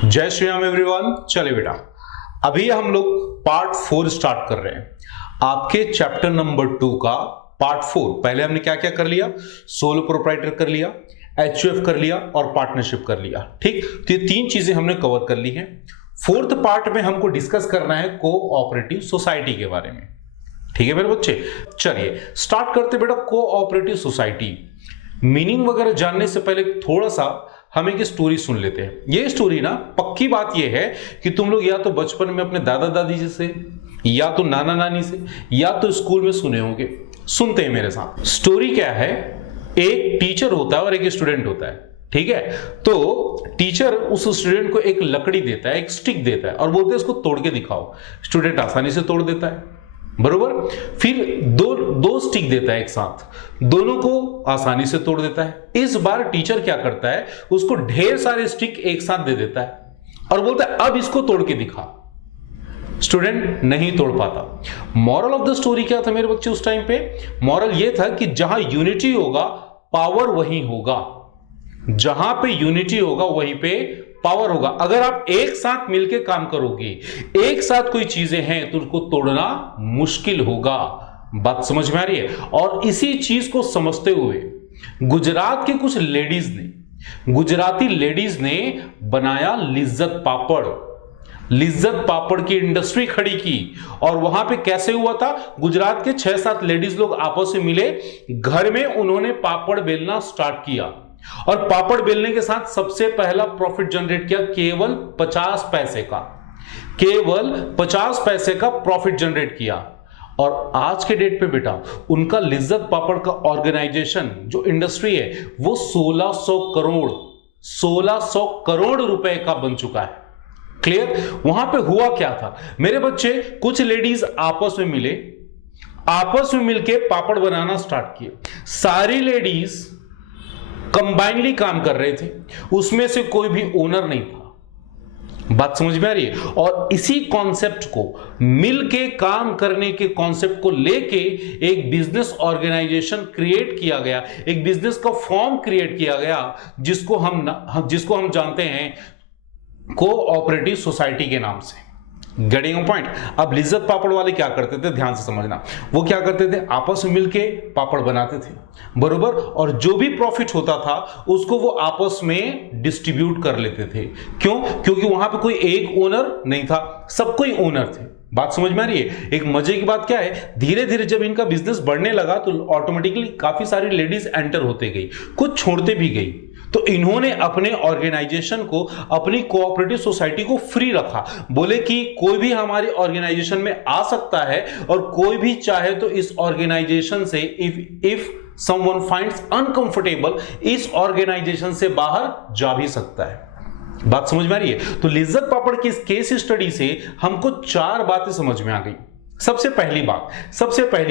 जय श्री राम एवरीवन। चले बेटा, अभी हम लोग पार्ट 4 स्टार्ट कर रहे हैं आपके चैप्टर नंबर 2 का पार्ट 4। पहले हमने क्या क्या कर लिया? सोलो प्रोप्राइटर कर लिया, एचयूएफ कर लिया और पार्टनरशिप कर लिया। ठीक, तो ये तीन चीजें हमने कवर कर ली हैं। फोर्थ पार्ट में हमको डिस्कस करना है कोऑपरेटिव सोसाइटी के बारे में। ठीक है मेरे बच्चे, चलिए स्टार्ट करते बेटा। कोऑपरेटिव सोसाइटी मीनिंग वगैरह जानने से पहले थोड़ा सा हम एक स्टोरी सुन लेते हैं। ये स्टोरी ना, पक्की बात ये है कि तुम लोग या तो बचपन में अपने दादा दादी जी से, या तो नाना नानी से, या तो स्कूल में सुने होंगे। सुनते हैं मेरे साथ। स्टोरी क्या है? एक टीचर होता है और एक स्टूडेंट होता है। ठीक है, तो टीचर उस स्टूडेंट को एक लकड़ी देता है, एक स्टिक देता है और बोलते हैं इसको तोड़ के दिखाओ। स्टूडेंट आसानी से तोड़ देता है, बरोबर। फिर दो स्टिक देता है एक साथ, दोनों को आसानी से तोड़ देता है। इस बार टीचर क्या करता है, उसको ढेर सारे स्टिक एक साथ दे देता है और बोलता है अब इसको तोड़ के दिखा। स्टूडेंट नहीं तोड़ पाता। मॉरल ऑफ द स्टोरी क्या था मेरे बच्चे उस टाइम पे? मॉरल ये था कि जहां यूनिटी होगा पावर वहीं होगा। जहां पे यूनिटी होगा वहीं पे पावर होगा। अगर आप एक साथ मिलकर काम करोगे, एक साथ कोई चीजें हैं, तो उसको तोड़ना मुश्किल होगा। बात समझ में आ रही है? और इसी चीज को समझते हुए गुजरात के कुछ लेडीज ने, गुजराती लेडीज ने बनाया लिज्जत पापड़। लिज्जत पापड़ की इंडस्ट्री खड़ी की। और वहां पे कैसे हुआ था? गुजरात के 6-7 लेडीज लोग आपस में मिले, घर में उन्होंने पापड़ बेलना स्टार्ट किया और पापड़ बेलने के साथ सबसे पहला प्रॉफिट जनरेट किया केवल 50 पैसे का। केवल 50 पैसे का प्रॉफिट जनरेट किया। और आज के डेट पे बेटा उनका लिज्जत पापड़ का ऑर्गेनाइजेशन जो इंडस्ट्री है वो 1600 करोड़ रुपए का बन चुका है। क्लियर? वहां पे हुआ क्या था मेरे बच्चे? कुछ लेडीज आपस में मिले, आपस में मिलके पापड़ बनाना स्टार्ट किए। सारी लेडीज कंबाइनली काम कर रहे थे, उसमें से कोई भी ओनर नहीं था। बात समझ में आ रही है? और इसी कॉन्सेप्ट को, मिलके काम करने के कॉन्सेप्ट को लेके एक बिजनेस ऑर्गेनाइजेशन क्रिएट किया गया, एक बिजनेस का फॉर्म क्रिएट किया गया जिसको हम जानते हैं कोऑपरेटिव सोसाइटी के नाम से। Getting point? अब लिज्जत पापड़ वाले क्या करते थे, ध्यान से समझना। वो क्या करते थे, आपस में मिलके पापड़ बनाते थे, बरोबर। और जो भी प्रॉफिट होता था उसको वो आपस में डिस्ट्रीब्यूट कर लेते थे। क्यों? क्योंकि वहां पे कोई एक ओनर नहीं था, सब कोई ओनर थे। बात समझ में आ रही है? एक मजे की बात क्या है, धीरे धीरे जब इनका बिजनेस बढ़ने लगा तो ऑटोमेटिकली काफी सारी लेडीज एंटर होते गई, कुछ छोड़ते भी गई। तो इन्होंने अपने ऑर्गेनाइजेशन को, अपनी कोऑपरेटिव सोसाइटी को फ्री रखा। बोले कि कोई भी हमारे ऑर्गेनाइजेशन में आ सकता है और कोई भी चाहे तो इस ऑर्गेनाइजेशन से इफ समवन फाइंड्स अनकंफर्टेबल, इस ऑर्गेनाइजेशन से बाहर जा भी सकता है। बात समझ में आ रही है? तो लिज्जत पापड़ की इस केस स्टडी से हमको 4 बातें समझ में आ गई। सबसे पहली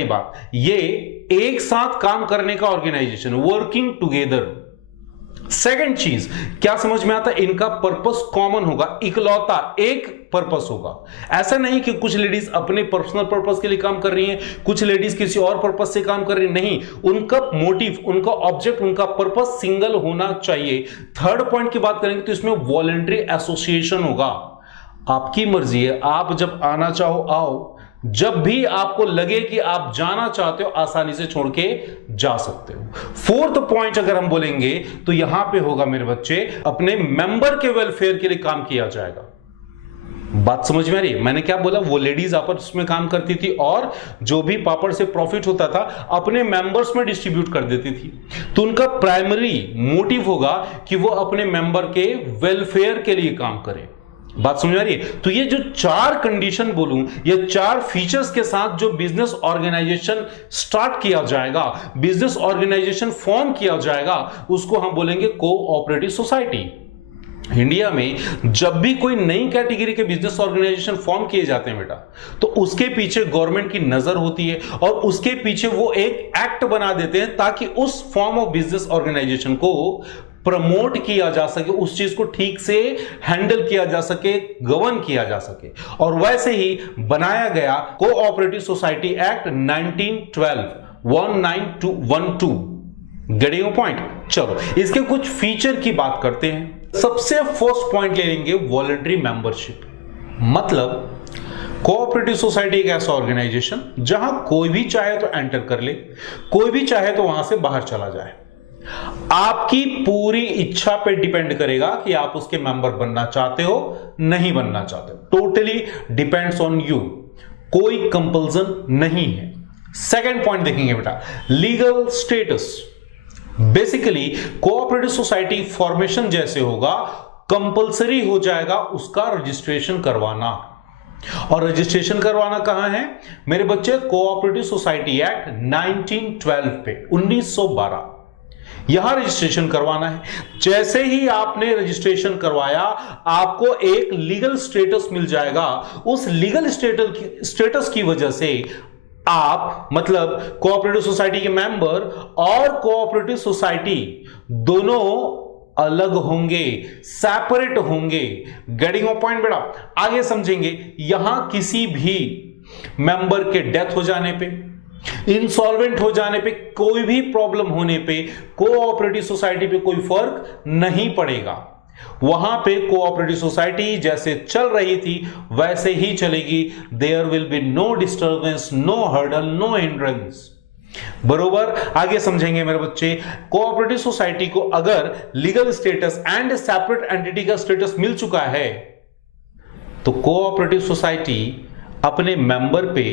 बात ये एक साथ काम करने का ऑर्गेनाइजेशन, वर्किंग टुगेदर। सेकंड चीज क्या समझ में आता है, इनका पर्पस कॉमन होगा, इकलौता एक पर्पस होगा। ऐसा नहीं कि कुछ लेडीज अपने पर्सनल पर्पस के लिए काम कर रही हैं, कुछ लेडीज किसी और पर्पस से काम कर रही हैं। नहीं, उनका मोटिव, उनका ऑब्जेक्ट, उनका पर्पस सिंगल होना चाहिए। थर्ड पॉइंट की बात करेंगे तो इसमें वॉलंटरी एसोसिएशन होगा। आपकी मर्जी है, आप जब आना चाहो आओ, जब भी आपको लगे कि आप जाना चाहते हो आसानी से छोड़ के जा सकते हो। फोर्थ पॉइंट अगर हम बोलेंगे तो यहां पे होगा मेरे बच्चे, अपने मेंबर के वेलफेयर के लिए काम किया जाएगा। बात समझ में आ रही है? मैंने क्या बोला? वो लेडीज आपस में काम करती थी और जो भी पापड़ से प्रॉफिट होता था अपने मेंबर्स में डिस्ट्रीब्यूट कर देती थी। तो उनका प्राइमरी मोटिव होगा कि वो अपने मेंबर के वेलफेयर के लिए काम करें। बात समझ आ रही है? तो ये जो 4 कंडीशन बोलूं, ये 4 फीचर्स के साथ जो बिजनेस ऑर्गेनाइजेशन स्टार्ट किया जाएगा, बिजनेस ऑर्गेनाइजेशन फॉर्म किया जाएगा, उसको हम बोलेंगे कोऑपरेटिव सोसाइटी। इंडिया में जब भी कोई नई कैटेगरी के बिजनेस ऑर्गेनाइजेशन फॉर्म किए जाते हैं बेटा, तो उसके पीछे गवर्नमेंट की नजर होती है और उसके पीछे वो एक एक्ट बना देते हैं ताकि उस फॉर्म ऑफ बिजनेस ऑर्गेनाइजेशन को प्रमोट किया जा सके, उस चीज को ठीक से हैंडल किया जा सके, गवर्न किया जा सके। और वैसे ही बनाया गया cooperative society act 1912। Getting point? चलो इसके कुछ फीचर की बात करते हैं। सबसे फर्स्ट पॉइंट ले लेंगे वॉलंटरी मेंबरशिप। मतलब कोऑपरेटिव सोसाइटी एक ऐसा ऑर्गेनाइजेशन जहां कोई भी चाहे तो एंटर कर ले, कोई भी चाहे तो वहां से बाहर चला जाए। आपकी पूरी इच्छा पे डिपेंड करेगा कि आप उसके मेंबर बनना चाहते हो नहीं बनना चाहते हो। टोटली डिपेंड्स ऑन यू, कोई कंपल्सन नहीं है। सेकंड पॉइंट देखेंगे बेटा, legal status. Basically cooperative society formation जैसे होगा, कंपल्सरी हो जाएगा उसका रजिस्ट्रेशन करवाना। और रजिस्ट्रेशन करवाना कहां है मेरे बच्चे? कोऑपरेटिव सोसाइटी एक्ट 1912 पे 1912 यहां रजिस्ट्रेशन करवाना है। जैसे ही आपने रजिस्ट्रेशन करवाया आपको एक लीगल स्टेटस मिल जाएगा। उस लीगल स्टेटस की वजह से आप मतलब कोऑपरेटिव सोसाइटी के मेंबर और कोऑपरेटिव सोसाइटी दोनों अलग होंगे, सेपरेट होंगे। गेटिंग अ पॉइंट बेटा? आगे समझेंगे। यहां किसी भी मेंबर के डेथ हो जाने पे, इंसॉल्वेंट हो जाने पे, कोई भी प्रॉब्लम होने पे कोऑपरेटिव सोसाइटी पे कोई फर्क नहीं पड़ेगा। वहां पे कोऑपरेटिव सोसाइटी जैसे चल रही थी वैसे ही चलेगी। There will be no disturbance, no hurdle, no hindrance. बरोबर? आगे समझेंगे मेरे बच्चे। कोऑपरेटिव सोसाइटी को अगर legal status and separate entity का स्टेटस मिल चुका है तो कोऑपरेटिव सोसाइटी अपने मेंबर पे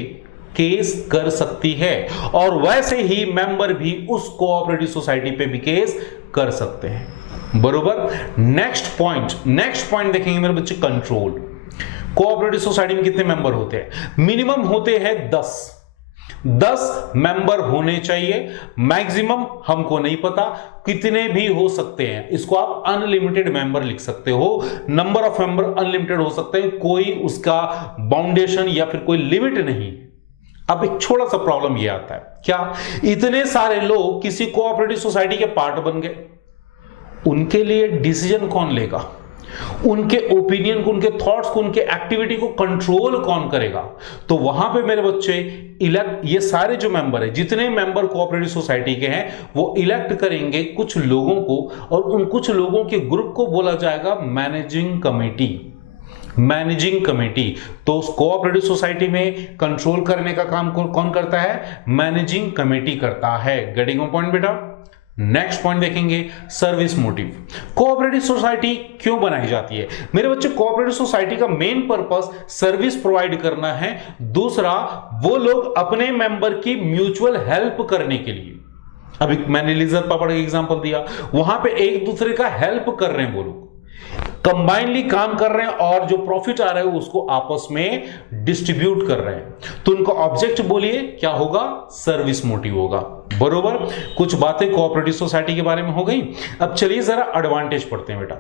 केस कर सकती है और वैसे ही मेंबर भी उस कोऑपरेटिव सोसाइटी पे भी केस कर सकते हैं। बरोबर? नेक्स्ट पॉइंट देखेंगे मेरे बच्चे, कंट्रोल। कोऑपरेटिव सोसाइटी में कितने मेंबर होते हैं? मिनिमम होते हैं 10 मेंबर होने चाहिए। मैक्सिमम हमको नहीं पता, कितने भी हो सकते हैं। इसको आप अनलिमिटेड मेंबर लिख सकते हो। नंबर ऑफ मेंबर अनलिमिटेड हो सकते हैं, कोई उसका बाउंडेशन या फिर कोई लिमिट नहीं। अब एक छोटा सा प्रॉब्लम ये आता है, क्या इतने सारे लोग किसी कोऑपरेटिव सोसाइटी के पार्ट बन गए, उनके लिए डिसीजन कौन लेगा? उनके ओपिनियन को, उनके थॉट्स को, उनके एक्टिविटी को कंट्रोल कौन करेगा? तो वहां पे मेरे बच्चे ये सारे जो मेंबर है, जितने मेंबर कोऑपरेटिव सोसाइटी के हैं, वो इलेक्ट करेंगे कुछ लोगों को और उन कुछ लोगों के ग्रुप को बोला जाएगा मैनेजिंग कमेटी। तो उस कोऑपरेटिव सोसाइटी में कंट्रोल करने का काम कौन करता है? मैनेजिंग कमेटी करता है। गेटिंग अ पॉइंट बेटा? नेक्स्ट पॉइंट देखेंगे, सर्विस मोटिव। कोऑपरेटिव सोसाइटी क्यों बनाई जाती है मेरे बच्चे? कोऑपरेटिव सोसाइटी का मेन पर्पस सर्विस प्रोवाइड करना है। दूसरा, वो लोग अपने मेंबर की म्यूचुअल हेल्प करने के लिए, अभी मैंने लिजर पापड़ का एग्जांपल दिया, वहां पे एक दूसरे का हेल्प कर रहे हैं, वो लोग कंबाइनली काम कर रहे हैं और जो प्रॉफिट आ रहा है उसको आपस में डिस्ट्रीब्यूट कर रहे हैं। तो उनका ऑब्जेक्ट बोलिए क्या होगा? सर्विस मोटिव होगा। बरोबर? कुछ बातें कोऑपरेटिव सोसाइटी के बारे में हो गई। अब चलिए जरा एडवांटेज पढ़ते हैं बेटा।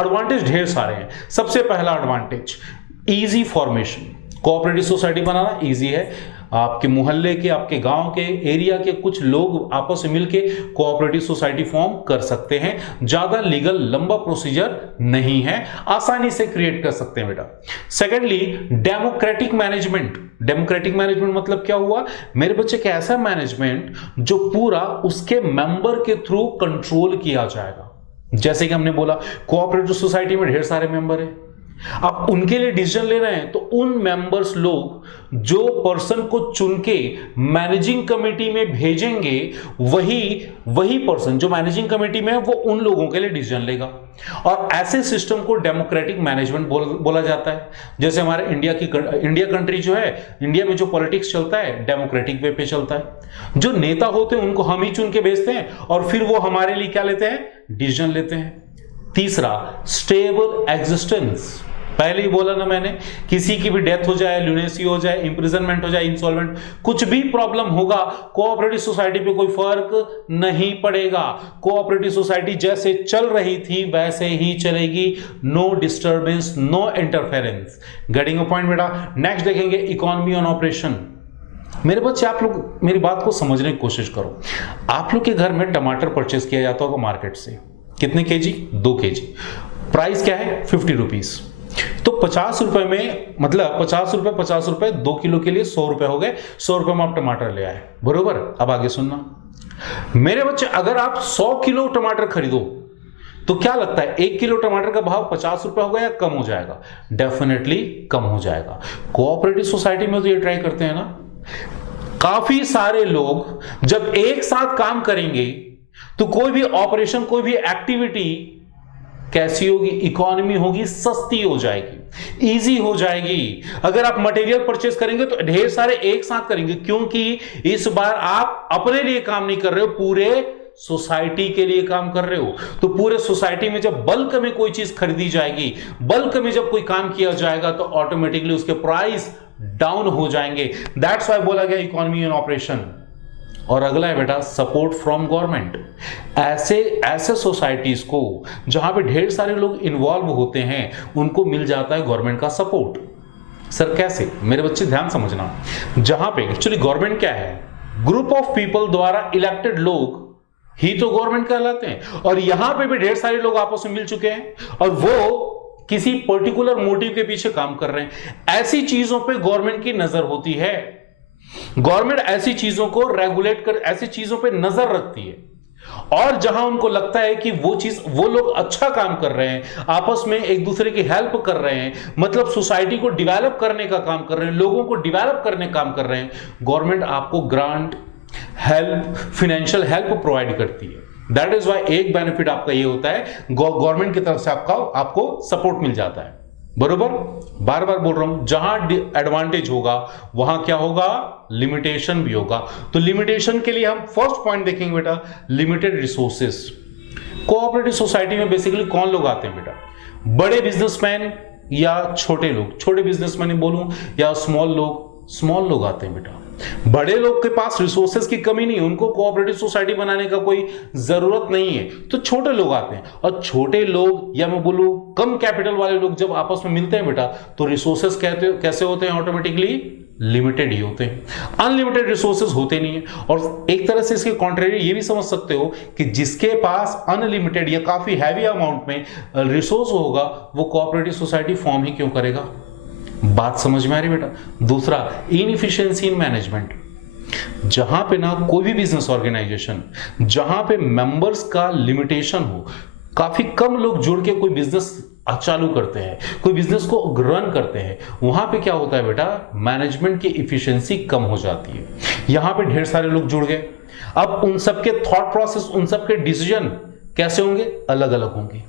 एडवांटेज ढेर सारे हैं। सबसे पहला advantage, easy formation. Cooperative society बनाना इजी है। आपके मोहल्ले के, आपके गांव के, एरिया के कुछ लोग आपस में मिलके कोऑपरेटिव सोसाइटी फॉर्म कर सकते हैं। ज्यादा लीगल लंबा प्रोसीजर नहीं है, आसानी से क्रिएट कर सकते हैं बेटा। Secondly, democratic management. Democratic management मतलब क्या हुआ मेरे बच्चे? का ऐसा मैनेजमेंट जो पूरा उसके मेंबर के थ्रू कंट्रोल किया जाएगा। जैसे कि हमने बोला कोऑपरेटिव सोसाइटी में ढेर सारे मेंबर है, आप उनके लिए डिसीजन ले रहे हैं तो उन मेंबर्स लोग जो पर्सन को चुन के मैनेजिंग कमेटी में भेजेंगे, वही पर्सन जो मैनेजिंग कमेटी में है वो उन लोगों के लिए डिसीजन लेगा। और ऐसे सिस्टम को डेमोक्रेटिक मैनेजमेंट बोला जाता है। जैसे हमारे इंडिया कंट्री जो है, इंडिया में जो पॉलिटिक्स चलता है डेमोक्रेटिक वे पे चलता है। जो नेता होते हैं उनको हम ही चुन के भेजते हैं और फिर वो हमारे लिए क्या लेते हैं? डिसीजन लेते हैं। तीसरा, स्टेबल एग्जिस्टेंस। पहले ही बोला ना मैंने, किसी की भी डेथ हो जाए, ल्यूनेसी हो जाए, इंप्रिजनमेंट हो जाए, इंसॉल्वेंट, कुछ भी प्रॉब्लम होगा, कोऑपरेटिव सोसाइटी पे कोई फर्क नहीं पड़ेगा। कोऑपरेटिव सोसाइटी जैसे चल रही थी वैसे ही चलेगी। No disturbance, no interference. Getting a point बेटा? नेक्स्ट देखेंगे इकोनॉमी ऑन ऑपरेशन। मेरे बच्चे आप लोग मेरी बात को समझने की कोशिश करो। आप लोग के घर में टमाटर परचेस किया जाता होगा मार्केट से, कितने केजी? 2 केजी। प्राइस क्या है? 50 रुपीज। तो 50 रुपए में मतलब 50 रुपए 2 किलो के लिए 100 रुपए हो गए। 100 रुपए में आप टमाटर ले आए। बरोबर? अब आगे सुनना मेरे बच्चे, अगर आप 100 किलो टमाटर खरीदो तो क्या लगता है 1 किलो टमाटर का भाव 50 रुपए होगा या कम हो जाएगा? डेफिनेटली कम हो जाएगा। कोऑपरेटिव सोसाइटी में तो ये ट्राई करते हैं ना, काफी सारे लोग जब एक साथ काम करेंगे तो कोई भी ऑपरेशन, कोई भी एक्टिविटी कैसी होगी? इकोनॉमी होगी, सस्ती हो जाएगी, इजी हो जाएगी। अगर आप मटेरियल परचेस करेंगे तो ढेर सारे एक साथ करेंगे, क्योंकि इस बार आप अपने लिए काम नहीं कर रहे हो, पूरे सोसाइटी के लिए काम कर रहे हो। तो पूरे सोसाइटी में जब बल्क में कोई चीज खरीदी जाएगी, बल्क में जब कोई काम किया जाएगा, तो ऑटोमेटिकली उसके प्राइस डाउन हो जाएंगे। दैट्स व्हाई बोला गया इकोनॉमी एंड ऑपरेशन। और अगला है बेटा सपोर्ट फ्रॉम गवर्नमेंट। ऐसे सोसाइटीज को जहां पे ढेर सारे लोग इन्वॉल्व होते हैं, उनको मिल जाता है गवर्नमेंट का सपोर्ट। सर कैसे? मेरे बच्चे ध्यान समझना, जहां पे एक्चुअली गवर्नमेंट क्या है? ग्रुप ऑफ पीपल द्वारा इलेक्टेड लोग ही तो गवर्नमेंट कहलाते हैं। और यहां पे भी ढेर सारे लोग आपस में मिल चुके हैं और वो किसी पर्टिकुलर मोटिव के पीछे काम कर रहे हैं। ऐसी चीजों पे गवर्नमेंट की नजर होती है। गवर्नमेंट ऐसी चीजों को रेगुलेट कर, ऐसी चीजों पे नजर रखती है। और जहां उनको लगता है कि वो लोग अच्छा काम कर रहे हैं, आपस में एक दूसरे की हेल्प कर रहे हैं, मतलब सोसाइटी को डेवलप करने का काम कर रहे हैं, लोगों को डेवलप करने का काम कर रहे हैं, गवर्नमेंट आपको grant, help, financial help provide करती है। दैट इज वाई एक बेनिफिट आपका ये होता है, गवर्नमेंट की तरफ से आपको सपोर्ट मिल जाता है। बरोबर, बार बार बोल रहा हूं, जहां एडवांटेज होगा वहां क्या होगा? लिमिटेशन भी होगा। तो लिमिटेशन के लिए हम फर्स्ट पॉइंट देखेंगे बेटा, लिमिटेड रिसोर्सेस। कोऑपरेटिव सोसाइटी में बेसिकली कौन लोग आते हैं बेटा? बड़े बिजनेसमैन या छोटे लोग? छोटे बिजनेसमैन बोलूं या स्मॉल लोग आते हैं बेटा। बड़े लोग के पास रिसोर्सेज की कमी नहीं है, उनको कोऑपरेटिव सोसाइटी बनाने का कोई जरूरत नहीं है, तो छोटे लोग आते हैं। और छोटे लोग या मैं बोलूं कम कैपिटल वाले लोग जब आपस में मिलते हैं बेटा, तो रिसोर्सेज कैसे होते हैं? ऑटोमेटिकली लिमिटेड ही होते हैं, अनलिमिटेड रिसोर्सेज होते नहीं है। और एक तरह से इसके कॉन्ट्रेरी ये भी समझ सकते हो कि जिसके पास अनलिमिटेड या काफी हैवी अमाउंट में रिसोर्स होगा, वो कोऑपरेटिव सोसाइटी फॉर्म ही क्यों करेगा? बात समझ में आ रही बेटा? दूसरा, इनएफिशिएंसी इन मैनेजमेंट। जहां पे ना कोई भी बिजनेस ऑर्गेनाइजेशन, जहां पे मेंबर्स का लिमिटेशन हो, काफी कम लोग जुड़ के कोई बिजनेस चालू करते हैं, कोई बिजनेस को रन करते हैं, वहां पे क्या होता है बेटा? मैनेजमेंट की इफिशिएंसी कम हो जाती है। यहां पे ढेर सारे लोग जुड़ गए, अब उन सबके थॉट प्रोसेस, उन सबके डिसीजन कैसे होंगे? अलग अलग होंगे।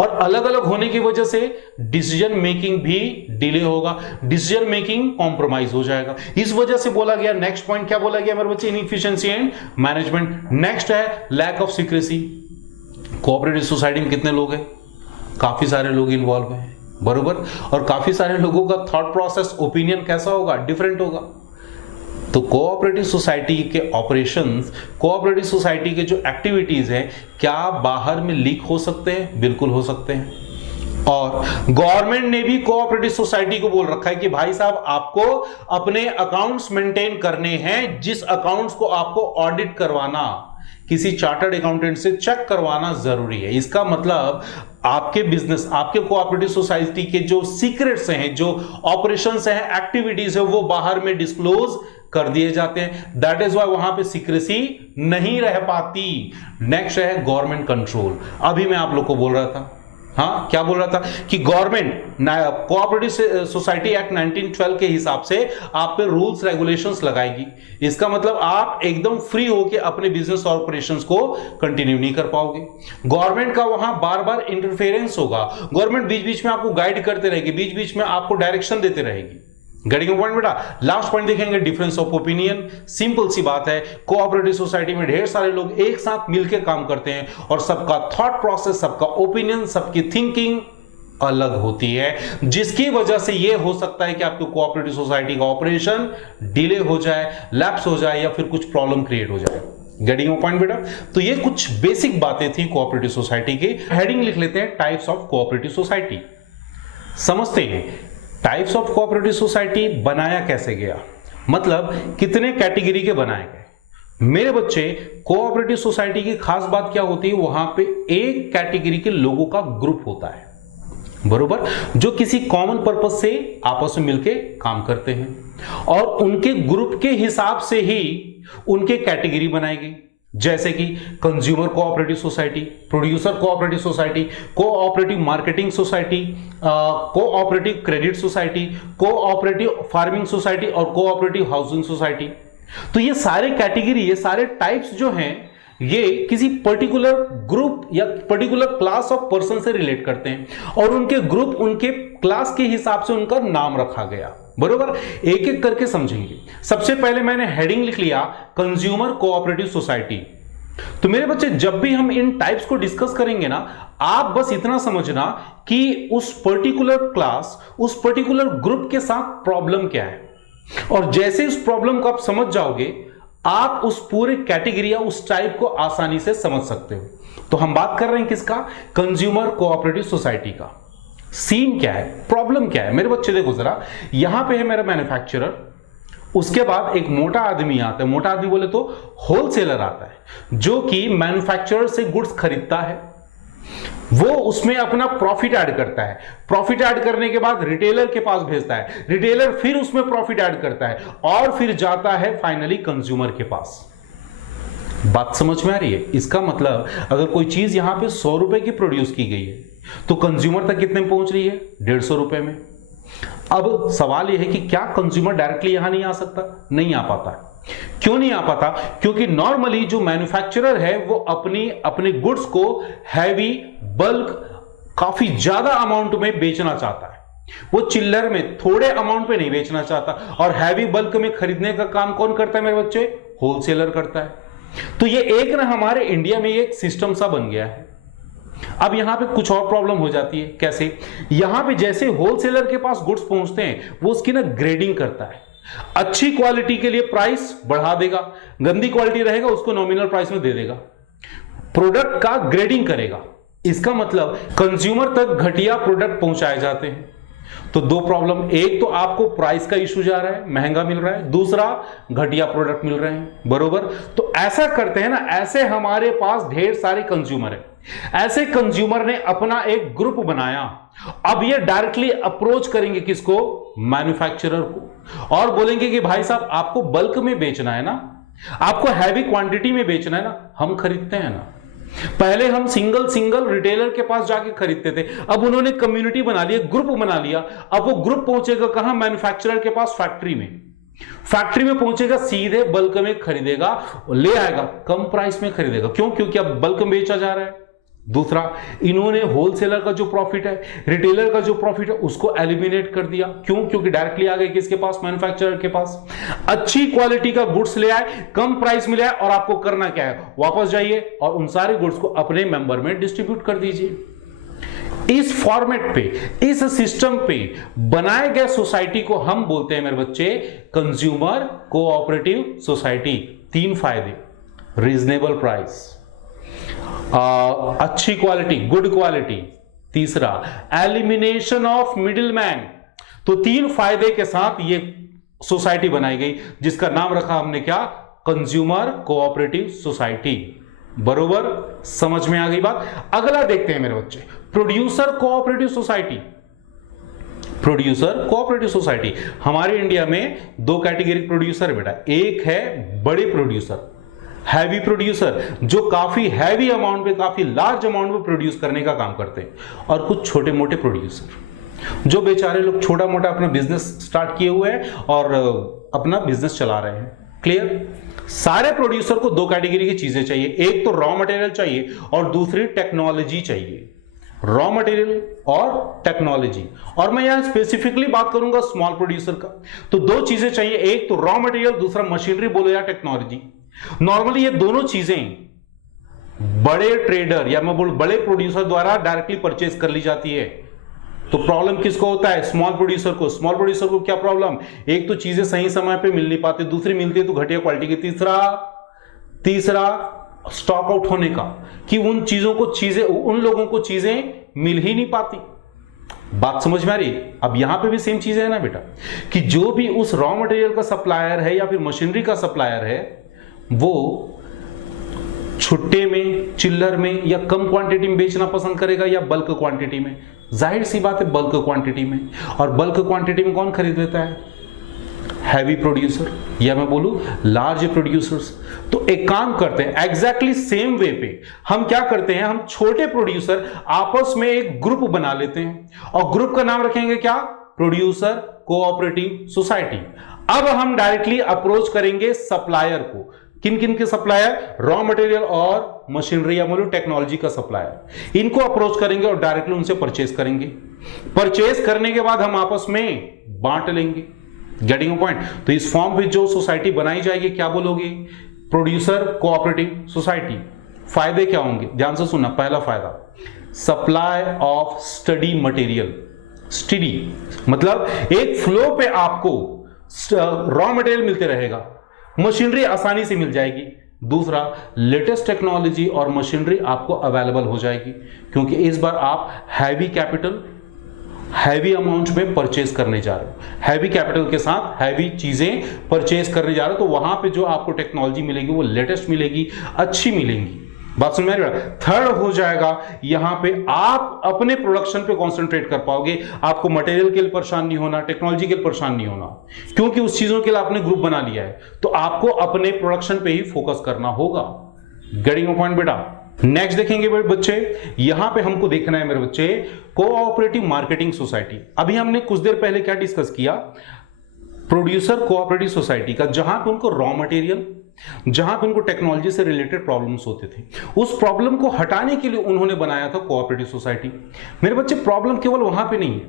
और अलग अलग होने की वजह से डिसीजन मेकिंग भी डिले होगा, डिसीजन मेकिंग कॉम्प्रोमाइज हो जाएगा। इस वजह से बोला गया, नेक्स्ट पॉइंट क्या बोला गया मेरे बच्चे? Inefficiency and management. नेक्स्ट है lack of secrecy. Cooperative society में कितने लोग हैं? काफी सारे लोग इन्वॉल्व हैं, बरोबर। और काफी सारे लोगों का थॉट प्रोसेस, ओपिनियन कैसा होगा? डिफरेंट होगा। तो कोऑपरेटिव सोसाइटी के ऑपरेशंस, कोऑपरेटिव सोसाइटी के जो एक्टिविटीज हैं, क्या बाहर में लीक हो सकते हैं? बिल्कुल हो सकते हैं। और गवर्नमेंट ने भी कोऑपरेटिव सोसाइटी को बोल रखा है कि भाई साहब, आपको अपने अकाउंट्स मेंटेन करने हैं, जिस अकाउंट्स को आपको ऑडिट करवाना, किसी चार्टर्ड अकाउंटेंट से चेक करवाना जरूरी है। इसका मतलब आपके बिजनेस, आपके कोऑपरेटिव सोसाइटी के जो सीक्रेट्स हैं, जो ऑपरेशंस हैं, एक्टिविटीज है, वो बाहर में डिस्क्लोज कर दिए जाते हैं। दैट इज वाई वहां पे सीक्रेसी नहीं रह पाती। नेक्स्ट है गवर्नमेंट कंट्रोल। अभी मैं आप लोग को बोल रहा था, हाँ क्या बोल रहा था कि गवर्नमेंट कोऑपरेटिव सोसाइटी एक्ट 1912 के हिसाब से आप पे रूल्स रेगुलेशंस लगाएगी। इसका मतलब आप एकदम फ्री होके अपने बिजनेस ऑपरेशंस को कंटिन्यू नहीं कर पाओगे। गवर्नमेंट का वहां बार बार इंटरफेरेंस होगा। गवर्नमेंट बीच बीच में आपको गाइड करते रहेगी, बीच बीच में आपको डायरेक्शन देते रहेगी। गेटिंग पॉइंट बेटा? लास्ट पॉइंट देखेंगे, डिफरेंस ऑफ ओपिनियन। सिंपल सी बात है, कोऑपरेटिव सोसाइटी में ढेर सारे लोग एक साथ मिलकर काम करते हैं और सबका थॉट प्रोसेस, सबका ओपिनियन, सबकी थिंकिंग अलग होती है, जिसकी वजह से यह हो सकता है कि आपकी कोऑपरेटिव सोसाइटी का ऑपरेशन डिले हो जाए, लैप्स हो जाए या फिर कुछ प्रॉब्लम क्रिएट हो जाए। गेटिंग पॉइंट बेटा? तो ये कुछ बेसिक बातें थी कोऑपरेटिव सोसाइटी की। हेडिंग लिख लेते हैं, टाइप्स ऑफ कोऑपरेटिव सोसाइटी। समझते हैं टाइप्स ऑफ कोऑपरेटिव सोसाइटी बनाया कैसे गया, मतलब कितने कैटेगरी के बनाए गए। मेरे बच्चे, कोऑपरेटिव सोसाइटी की खास बात क्या होती है? वहां पे एक कैटेगरी के लोगों का ग्रुप होता है, बरोबर, जो किसी कॉमन पर्पस से आपस में मिलके काम करते हैं और उनके ग्रुप के हिसाब से ही उनके कैटेगरी बनाई गई। जैसे कि consumer cooperative society, producer cooperative society, cooperative marketing society, cooperative credit society, cooperative farming society और कोऑपरेटिव हाउसिंग सोसाइटी। तो ये सारे कैटेगरी, ये सारे टाइप्स जो हैं, ये किसी पर्टिकुलर ग्रुप या पर्टिकुलर क्लास ऑफ पर्सन से रिलेट करते हैं और उनके ग्रुप, उनके क्लास के हिसाब से उनका नाम रखा गया। बरोबर, एक एक करके समझेंगे। सबसे पहले मैंने हेडिंग लिख लिया कंज्यूमर कोऑपरेटिव सोसाइटी। तो मेरे बच्चे, जब भी हम इन टाइप्स को डिस्कस करेंगे ना, आप बस इतना समझना कि उस पर्टिकुलर क्लास, उस पर्टिकुलर ग्रुप के साथ प्रॉब्लम क्या है, और जैसे उस प्रॉब्लम को आप समझ जाओगे, आप उस पूरे कैटेगरी या उस टाइप को आसानी से समझ सकते हो। तो हम बात कर रहे हैं किसका? कंज्यूमर कोऑपरेटिव सोसाइटी का। सीन क्या है, प्रॉब्लम क्या है? मेरे बच्चे देखो जरा, यहां पे है मेरा मैन्युफैक्चरर, उसके बाद एक मोटा आदमी आता है, मोटा आदमी बोले तो होलसेलर आता है, जो कि मैन्युफैक्चरर से गुड्स खरीदता है, वो उसमें अपना प्रॉफिट ऐड करता है, प्रॉफिट ऐड करने के बाद रिटेलर के पास भेजता है, रिटेलर फिर उसमें प्रॉफिट ऐड करता है और फिर जाता है फाइनली कंज्यूमर के पास। बात समझ में आ रही है? इसका मतलब अगर कोई चीज यहां पे 100 रुपए की प्रोड्यूस की गई है तो कंज्यूमर तक कितने में पहुंच रही है? 150 रुपए में। अब सवाल यह है कि क्या कंज्यूमर डायरेक्टली यहां नहीं आ सकता? नहीं आ पाता। क्यों नहीं आ पाता? क्योंकि नॉर्मली जो मैन्युफैक्चरर है वो अपने गुड्स को हैवी, बल्क, काफी ज्यादा अमाउंट में बेचना चाहता है। वो चिल्लर में थोड़े अमाउंट पे नहीं बेचना चाहता, और हैवी बल्क में खरीदने का काम कौन करता है मेरे बच्चे? होलसेलर करता है। तो ये एक ना हमारे इंडिया में एक सिस्टम सा बन गया है। अब यहां पे कुछ और प्रॉब्लम हो जाती है। कैसे? यहां पे जैसे होलसेलर के पास गुड्स पहुंचते हैं, वो उसकी ना ग्रेडिंग करता है। अच्छी क्वालिटी के लिए प्राइस बढ़ा देगा, गंदी क्वालिटी रहेगा उसको नॉमिनल प्राइस में दे देगा, प्रोडक्ट का ग्रेडिंग करेगा। इसका मतलब कंज्यूमर तक घटिया प्रोडक्ट पहुंचाए जाते हैं। तो दो प्रॉब्लम, एक तो आपको प्राइस का इशू जा रहा है, महंगा मिल रहा है, दूसरा घटिया प्रोडक्ट मिल रहे हैं। बरोबर, तो ऐसा करते हैं ना, ऐसे हमारे पास ढेर सारे कंज्यूमर है। ऐसे कंज्यूमर ने अपना एक ग्रुप बनाया। अब ये डायरेक्टली अप्रोच करेंगे किसको? मैन्युफैक्चरर को, और बोलेंगे कि भाई साहब आपको बल्क में बेचना है ना, आपको हैवी क्वांटिटी में बेचना है ना, हम खरीदते हैं ना। पहले हम सिंगल रिटेलर के पास जाके खरीदते थे, अब उन्होंने कम्युनिटी बना लिया, ग्रुप बना लिया। अब वो ग्रुप पहुंचेगा कहां? मैन्युफैक्चरर के पास, फैक्ट्री में। फैक्ट्री में पहुंचेगा, सीधे बल्क में खरीदेगा, ले आएगा, कम प्राइस में खरीदेगा। क्यों? क्योंकि अब बल्क में बेचा जा रहा है। दूसरा, इन्होंने होलसेलर का जो प्रॉफिट है, रिटेलर का जो प्रॉफिट है, उसको एलिमिनेट कर दिया। क्यों? क्योंकि डायरेक्टली आ गए किसके पास? मैन्युफैक्चरर के पास। अच्छी क्वालिटी का गुड्स ले आए, कम प्राइस में ले आए, और आपको करना क्या है? वापस जाइए और उन सारे गुड्स को अपने मेंबर में डिस्ट्रीब्यूट कर दीजिए। इस फॉर्मेट पे, इस सिस्टम पे बनाए गए सोसाइटी को हम बोलते हैं मेरे बच्चे कंज्यूमर कोऑपरेटिव सोसाइटी। तीन फायदे: रीजनेबल प्राइस, अच्छी क्वालिटी, गुड क्वालिटी, तीसरा एलिमिनेशन ऑफ मिडिलमैन। तो तीन फायदे के साथ ये सोसाइटी बनाई गई, जिसका नाम रखा हमने क्या? Consumer cooperative society. बरोबर, समझ में आ गई बात? अगला देखते हैं मेरे बच्चे, producer cooperative society. Producer cooperative society, हमारे इंडिया में दो कैटेगरी प्रोड्यूसर है बेटा। एक है बड़े प्रोड्यूसर, हैवी प्रोड्यूसर, जो काफी हैवी अमाउंट में, काफी लार्ज अमाउंट में प्रोड्यूस करने का काम करते हैं, और कुछ छोटे मोटे प्रोड्यूसर, जो बेचारे लोग छोटा मोटा अपना बिजनेस स्टार्ट किए हुए हैं और अपना बिजनेस चला रहे हैं। क्लियर? सारे प्रोड्यूसर को दो कैटेगरी की चीजें चाहिए, एक तो रॉ मटेरियल चाहिए और दूसरी टेक्नोलॉजी चाहिए। रॉ मटेरियल और टेक्नोलॉजी, और मैं यहां स्पेसिफिकली बात करूंगा स्मॉल प्रोड्यूसर का। तो दो चीजें चाहिए, एक तो रॉ मटेरियल, दूसरा मशीनरी बोलो या टेक्नोलॉजी। नॉर्मली ये दोनों चीजें बड़े ट्रेडर या मैं बोल बड़े प्रोड्यूसर द्वारा डायरेक्टली परचेज कर ली जाती है। तो प्रॉब्लम किसको होता है? स्मॉल प्रोड्यूसर को। स्मॉल प्रोड्यूसर को क्या प्रॉब्लम? एक तो चीजें सही समय पे मिल नहीं पाती, दूसरी मिलती है तो घटिया क्वालिटी की, तीसरा स्टॉक आउट होने का, कि उन लोगों को चीजें मिल ही नहीं पाती। बात समझ में आ रही? अब यहां पे भी सेम चीज है ना बेटा, कि जो भी उस रॉ मटेरियल का सप्लायर है या फिर मशीनरी का सप्लायर है, वो छुट्टे में, चिल्लर में या कम क्वांटिटी में बेचना पसंद करेगा या बल्क क्वांटिटी में? जाहिर सी बात है बल्क क्वांटिटी में। और बल्क क्वांटिटी में कौन खरीद लेता है? हैवी प्रोड्यूसर, या मैं बोलूं लार्ज प्रोड्यूसर्स। तो एक काम करते हैं, एग्जैक्टली सेम वे पे हम क्या करते हैं, हम छोटे प्रोड्यूसर आपस में एक ग्रुप बना लेते हैं और ग्रुप का नाम रखेंगे क्या, प्रोड्यूसर कोऑपरेटिव सोसाइटी। अब हम डायरेक्टली अप्रोच करेंगे सप्लायर को। किन किन के सप्लायर, रॉ मटेरियल और मशीनरी या बोलो टेक्नोलॉजी का सप्लायर, इनको अप्रोच करेंगे और डायरेक्टली उनसे परचेज करेंगे। परचेज करने के बाद हम आपस में बांट लेंगे। Getting point. तो इस फॉर्म पे जो सोसाइटी बनाई जाएगी क्या बोलोगे, प्रोड्यूसर कोऑपरेटिव सोसाइटी। फायदे क्या होंगे, ध्यान से सुनना। पहला फायदा, supply of study material. Study मतलब एक फ्लो पे आपको रॉ मटेरियल मिलते रहेगा, मशीनरी आसानी से मिल जाएगी। दूसरा, लेटेस्ट टेक्नोलॉजी और मशीनरी आपको अवेलेबल हो जाएगी, क्योंकि इस बार आप हैवी कैपिटल हैवी अमाउंट में परचेज करने जा रहे हो, हैवी कैपिटल के साथ हैवी चीजें परचेज करने जा रहे हो। तो वहां पे जो आपको टेक्नोलॉजी मिलेगी वो लेटेस्ट मिलेगी, अच्छी मिलेंगी। बात समझ में आ रही है। थर्ड हो जाएगा, यहां पे आप अपने प्रोडक्शन पे कंसंट्रेट कर पाओगे, आपको मटेरियल के लिए परेशान नहीं होना, टेक्नोलॉजी के लिए परेशान नहीं होना, क्योंकि उस चीजों के लिए आपने ग्रुप बना लिया है। तो आपको अपने प्रोडक्शन पे ही फोकस करना होगा। गेटिंग पॉइंट बेटा। नेक्स्ट देखेंगे बच्चे, यहां पे हमको देखना है मेरे बच्चे, कोऑपरेटिव मार्केटिंग सोसाइटी। अभी हमने कुछ देर पहले क्या डिस्कस किया, प्रोड्यूसर कोऑपरेटिव सोसाइटी का, जहां पे उनको रॉ मटेरियल, जहां पे उनको टेक्नोलॉजी से रिलेटेड प्रॉब्लम्स होते थे, उस प्रॉब्लम को हटाने के लिए उन्होंने बनाया था कोऑपरेटिव सोसाइटी। मेरे बच्चे, प्रॉब्लम केवल वहां पे नहीं है,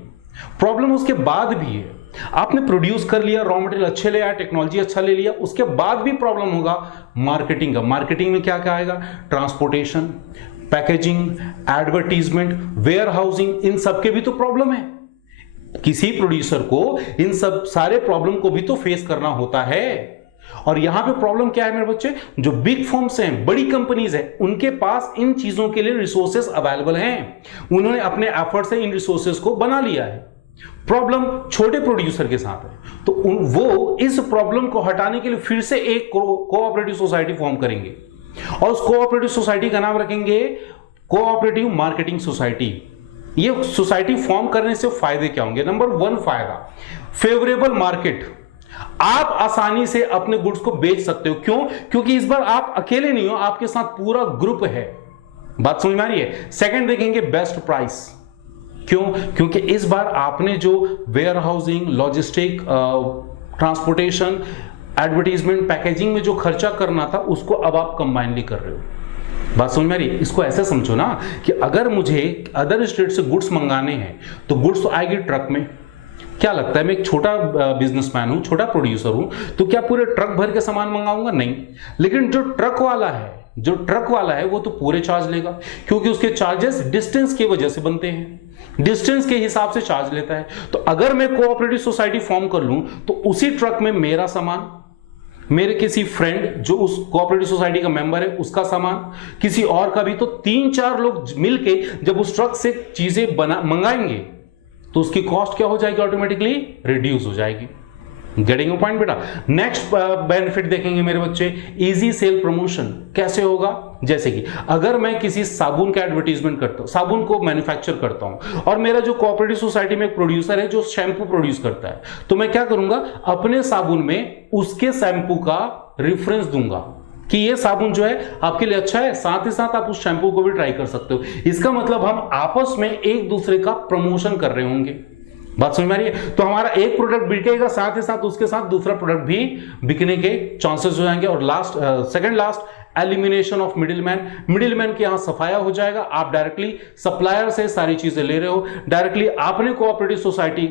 प्रॉब्लम उसके बाद भी है। आपने प्रोड्यूस कर लिया, रॉ मटेरियल अच्छे ले आया, टेक्नोलॉजी अच्छा ले लिया, उसके बाद भी प्रॉब्लम होगा मार्केटिंग का। मार्केटिंग में क्या क्या आएगा, transportation, packaging, advertisement, warehousing, इन सब के भी तो प्रॉब्लम है। किसी प्रोड्यूसर को इन सब सारे प्रॉब्लम को भी तो फेस करना होता है। और यहां पे प्रॉब्लम क्या है मेरे बच्चे, जो बिग फर्म्स हैं, बड़ी कंपनीज हैं, उनके पास इन चीजों के लिए रिसोर्सेस अवेलेबल हैं, उन्होंने अपने एफर्ट से इन रिसोर्सेस को बना लिया है। प्रॉब्लम छोटे प्रोड्यूसर के साथ है, तो वो इस प्रॉब्लम को हटाने के लिए फिर से एक कोऑपरेटिव सोसाइटी फॉर्म करेंगे और उस कोऑपरेटिव सोसाइटी का नाम रखेंगे कोऑपरेटिव मार्केटिंग सोसाइटी। ये सोसाइटी फॉर्म करने से फायदे क्या होंगे, नंबर 1 फायदा, फेवरेबल मार्केट, आप आसानी से अपने गुड्स को बेच सकते हो। क्यों, क्योंकि इस बार आप अकेले नहीं हो, आपके साथ पूरा ग्रुप है। बात समझ में आ रही है। सेकंड देखेंगे बेस्ट प्राइस। क्यों, क्योंकि इस बार आपने जो warehousing, logistic, transportation, advertisement, packaging में जो खर्चा करना था, उसको अब आप कंबाइनली कर रहे हो। बात समझ में आ रही है। इसको ऐसे समझो ना कि अगर मुझे अदर स्टेट से गुड्स मंगाने हैं तो गुड्स तो आएगी ट्रक में। क्या लगता है, मैं एक छोटा बिजनेसमैन हूं, छोटा प्रोड्यूसर हूं, तो क्या पूरे ट्रक भर के सामान मंगाऊंगा? नहीं। लेकिन जो ट्रक वाला है वो तो पूरे चार्ज लेगा, क्योंकि उसके चार्जेस डिस्टेंस की वजह से बनते हैं, डिस्टेंस के हिसाब से चार्ज लेता है। तो अगर मैं कोऑपरेटिव सोसाइटी फॉर्म कर लूं तो उसी ट्रक में मेरा सामान, मेरे किसी फ्रेंड जो उस कोऑपरेटिव सोसाइटी का मेंबर है उसका सामान, किसी और का भी, तो 3-4 लोग मिलके जब उस ट्रक से चीजें मंगाएंगे तो उसकी कॉस्ट क्या हो जाएगी, ऑटोमेटिकली रिड्यूस हो जाएगी। गेटिंग पॉइंट बेटा। नेक्स्ट बेनिफिट देखेंगे मेरे बच्चे, इजी सेल प्रमोशन। कैसे होगा, जैसे कि अगर मैं किसी साबुन का एडवर्टीजमेंट करता हूं, साबुन को मैन्युफैक्चर करता हूं, और मेरा जो कोऑपरेटिव सोसाइटी में एक प्रोड्यूसर है जो शैम्पू प्रोड्यूस करता है, तो मैं क्या करूंगा, अपने साबुन में उसके शैम्पू का रेफरेंस दूंगा कि ये साबुन जो है आपके लिए अच्छा है, साथ ही साथ आप उस शैम्पू को भी ट्राई कर सकते हो। इसका मतलब हम आपस में एक दूसरे का प्रमोशन कर रहे होंगे। बात समझ में आ रही है। तो हमारा एक प्रोडक्ट बिकेगा, साथ ही साथ उसके साथ दूसरा प्रोडक्ट भी बिकने के चांसेस हो जाएंगे। और second last, elimination of middleman के यहां सफाया हो जाएगा। आप डायरेक्टली सप्लायर से सारी चीजें ले रहे हो, डायरेक्टली आपने कोऑपरेटिव सोसाइटी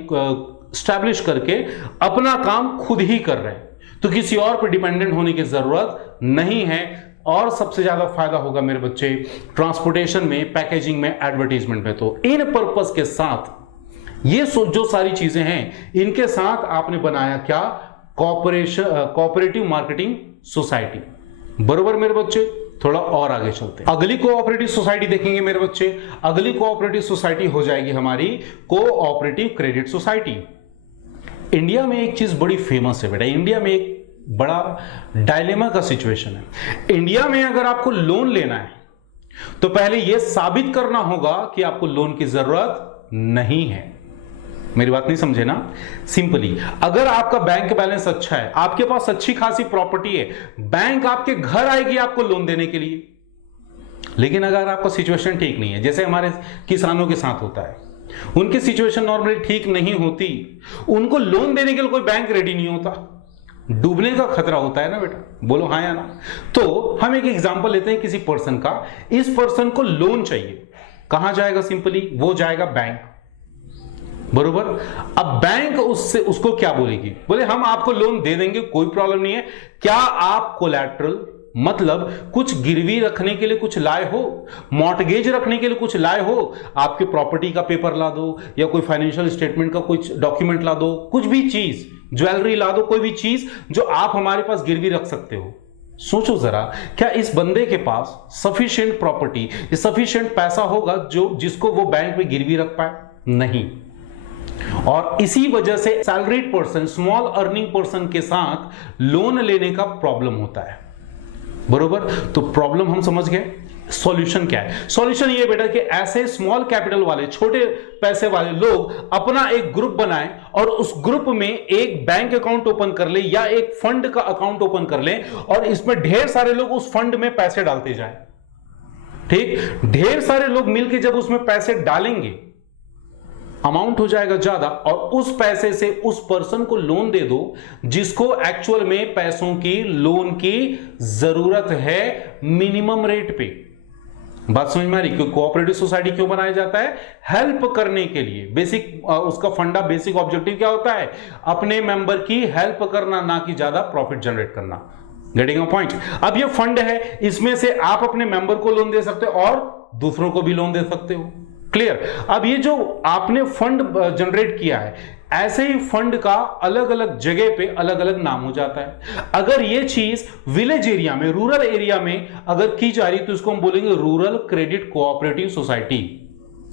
स्टैब्लिश करके अपना काम खुद ही कर रहे हैं, तो किसी और पर डिपेंडेंट होने की जरूरत नहीं है। और सबसे ज्यादा फायदा होगा मेरे बच्चे ट्रांसपोर्टेशन में, पैकेजिंग में, एडवर्टीजमेंट में। तो इन पर्पस के साथ ये जो सारी चीजें हैं, इनके साथ आपने बनाया क्या, कोऑपरेटिव मार्केटिंग सोसाइटी। बरोबर मेरे बच्चे। थोड़ा और आगे चलते हैं, अगली कोऑपरेटिव सोसाइटी देखेंगे मेरे बच्चे। अगली कोऑपरेटिव सोसाइटी हो जाएगी हमारी कोऑपरेटिव क्रेडिट सोसाइटी। इंडिया में एक चीज बड़ी फेमस है बेटा, इंडिया में एक बड़ा डायलेमा का सिचुएशन है। इंडिया में अगर आपको लोन लेना है तो पहले यह साबित करना होगा कि आपको लोन की जरूरत नहीं है। मेरी बात नहीं समझे ना? सिंपली अगर आपका बैंक बैलेंस अच्छा है, आपके पास अच्छी खासी प्रॉपर्टी है, बैंक आपके घर आएगी आपको लोन देने के लिए। लेकिन अगर आपका सिचुएशन ठीक नहीं है, जैसे हमारे किसानों के साथ होता है, उनकी सिचुएशन नॉर्मली ठीक नहीं होती, उनको लोन देने के लिए कोई बैंक रेडी नहीं होता, डूबने का खतरा होता है ना बेटा, बोलो हाँ या ना? तो हम एक एग्जांपल लेते हैं किसी पर्सन का। इस पर्सन को लोन चाहिए, कहां जाएगा? सिंपली वो जाएगा बैंक, बरोबर। अब बैंक उसको क्या बोलेगी? बोले हम आपको लोन दे देंगे, कोई प्रॉब्लम नहीं है। क्या आप कोलैटरल मतलब कुछ गिरवी रखने के लिए कुछ लाए हो, मॉर्टगेज रखने के लिए कुछ लाए हो? आपके प्रॉपर्टी का पेपर ला दो, या कोई फाइनेंशियल स्टेटमेंट का कुछ डॉक्यूमेंट ला दो, कुछ भी चीज, ज्वेलरी ला दो, कोई भी चीज जो आप हमारे पास गिरवी रख सकते हो। सोचो जरा, क्या इस बंदे के पास सफिशिएंट प्रॉपर्टी, सफिशिएंट पैसा होगा जिसको वो बैंक में गिरवी रख पाए? नहीं। और इसी वजह से salaried person, small earning person के साथ लोन लेने का प्रॉब्लम होता है, बरोबर। तो प्रॉब्लम हम समझ गए। सॉल्यूशन क्या है? सॉल्यूशन ये बेटा कि ऐसे स्मॉल कैपिटल वाले, छोटे पैसे वाले लोग अपना एक ग्रुप बनाएं और उस ग्रुप में एक बैंक अकाउंट ओपन कर ले या एक फंड का अकाउंट ओपन कर ले और इसमें ढेर सारे लोग उस फंड में पैसे डालते जाएं। ठीक, ढेर सारे लोग मिलकर जब उसमें पैसे डालेंगे, अमाउंट हो जाएगा ज्यादा, और उस पैसे से उस पर्सन को लोन दे दो जिसको एक्चुअल में पैसों की, लोन की जरूरत है मिनिमम रेट पे। बात समझ में आ रही? क्यों कोऑपरेटिव सोसाइटी क्यों बनाया जाता है? हेल्प करने के लिए। बेसिक उसका फंडा, बेसिक ऑब्जेक्टिव क्या होता है? अपने मेंबर की हेल्प करना, ना कि ज्यादा प्रॉफिट जनरेट करना। Getting a point? अब ये फंड है, इसमें से आप अपने मेंबर को लोन दे सकते हो और दूसरों को भी लोन दे सकते हो। क्लियर? अब ये जो आपने फंड जनरेट किया है, ऐसे ही फंड का अलग अलग जगह पे अलग अलग नाम हो जाता है। अगर ये चीज विलेज एरिया में, रूरल एरिया में अगर की जा रही तो इसको हम बोलेंगे रूरल क्रेडिट कोऑपरेटिव सोसाइटी,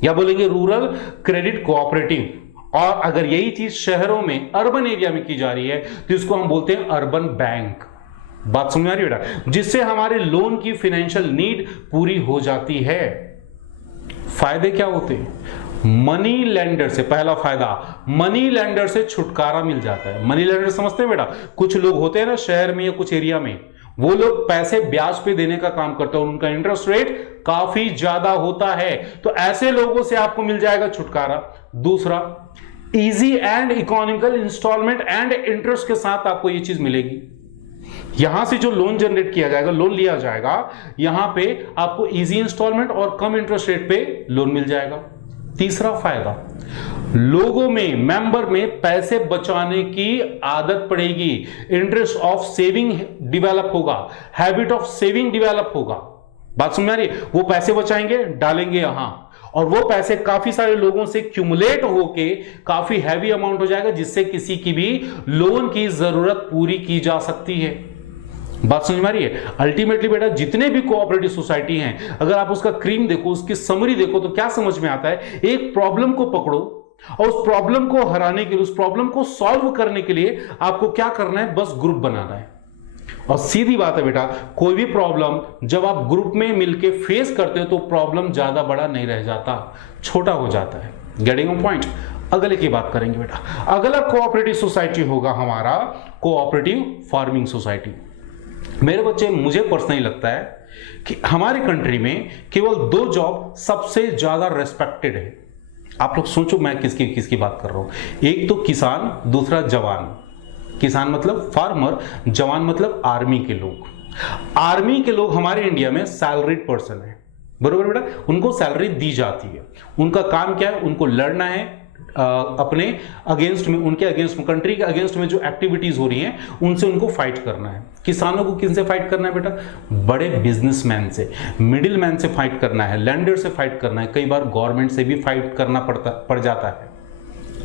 या बोलेंगे रूरल क्रेडिट कोऑपरेटिव। और अगर यही चीज शहरों में, अर्बन एरिया में की जा रही है तो इसको हम बोलते हैं अर्बन बैंक। बात समझ आ रही है बेटा? जिससे हमारे लोन की फाइनेंशियल नीड पूरी हो जाती है। फायदे क्या होते हैं? मनी लेंडर से, पहला फायदा, मनी लेंडर से छुटकारा मिल जाता है। मनी लेंडर समझते हैं बेटा? कुछ लोग होते हैं ना शहर में या कुछ एरिया में, वो लोग पैसे ब्याज पे देने का काम करते हैं और उनका इंटरेस्ट रेट काफी ज्यादा होता है, तो ऐसे लोगों से आपको मिल जाएगा छुटकारा। दूसरा, easy and economical instalment and interest के साथ आपको ये चीज मिलेगी। यहां से जो लोन जनरेट किया जाएगा, लोन लिया जाएगा, यहां पे आपको इजी इंस्टॉलमेंट और कम इंटरेस्ट रेट पे लोन मिल जाएगा। तीसरा फायदा, लोगों में, मेंबर में पैसे बचाने की आदत पड़ेगी, इंटरेस्ट ऑफ सेविंग डेवलप होगा, हैबिट ऑफ सेविंग डेवलप होगा। बात समझ आ रही है? वो पैसे बचाएंगे, डालेंगे यहां, और वो पैसे काफी सारे लोगों से क्यूमुलेट होके काफी हैवी अमाउंट हो जाएगा, जिससे किसी की भी लोन की जरूरत पूरी की जा सकती है। बात समझ में आ रही है? अल्टीमेटली बेटा, जितने भी कोऑपरेटिव सोसाइटी हैं, अगर आप उसका क्रीम देखो, उसकी समरी देखो, तो क्या समझ में आता है? एक प्रॉब्लम को पकड़ो और उस प्रॉब्लम को हराने के लिए, उस प्रॉब्लम को सॉल्व करने के लिए आपको क्या करना है? बस ग्रुप बनाना है। और सीधी बात है बेटा, कोई भी प्रॉब्लम जब आप ग्रुप में मिलके फेस करते हो तो प्रॉब्लम ज्यादा बड़ा नहीं रह जाता, छोटा हो जाता है। Getting point? अगले की बात करेंगे बेटा। अगला कोऑपरेटिव सोसाइटी होगा हमारा कोऑपरेटिव फार्मिंग सोसाइटी। मेरे बच्चे, मुझे पर्सनली लगता है कि हमारी कंट्री में केवल 2 जॉब सबसे ज्यादा रेस्पेक्टेड है। आप लोग सोचो मैं किसकी बात कर रहा हूं। एक तो किसान, दूसरा जवान। किसान मतलब फार्मर, जवान मतलब आर्मी के लोग। आर्मी के लोग हमारे इंडिया में सैलरीड पर्सन है, बरोबर बेटा? उनको सैलरी दी जाती है। उनका काम क्या है? उनको लड़ना है अपने अगेंस्ट में, उनके अगेंस्ट में, कंट्री के अगेंस्ट में जो एक्टिविटीज हो रही हैं उनसे उनको फाइट करना है। किसानों को किनसे फाइट करना है बेटा? बड़े बिजनेसमैन से, मिडिल मैन से फाइट करना है, लैंडर से फाइट करना है, कई बार गवर्नमेंट से भी फाइट करना पड़ जाता है।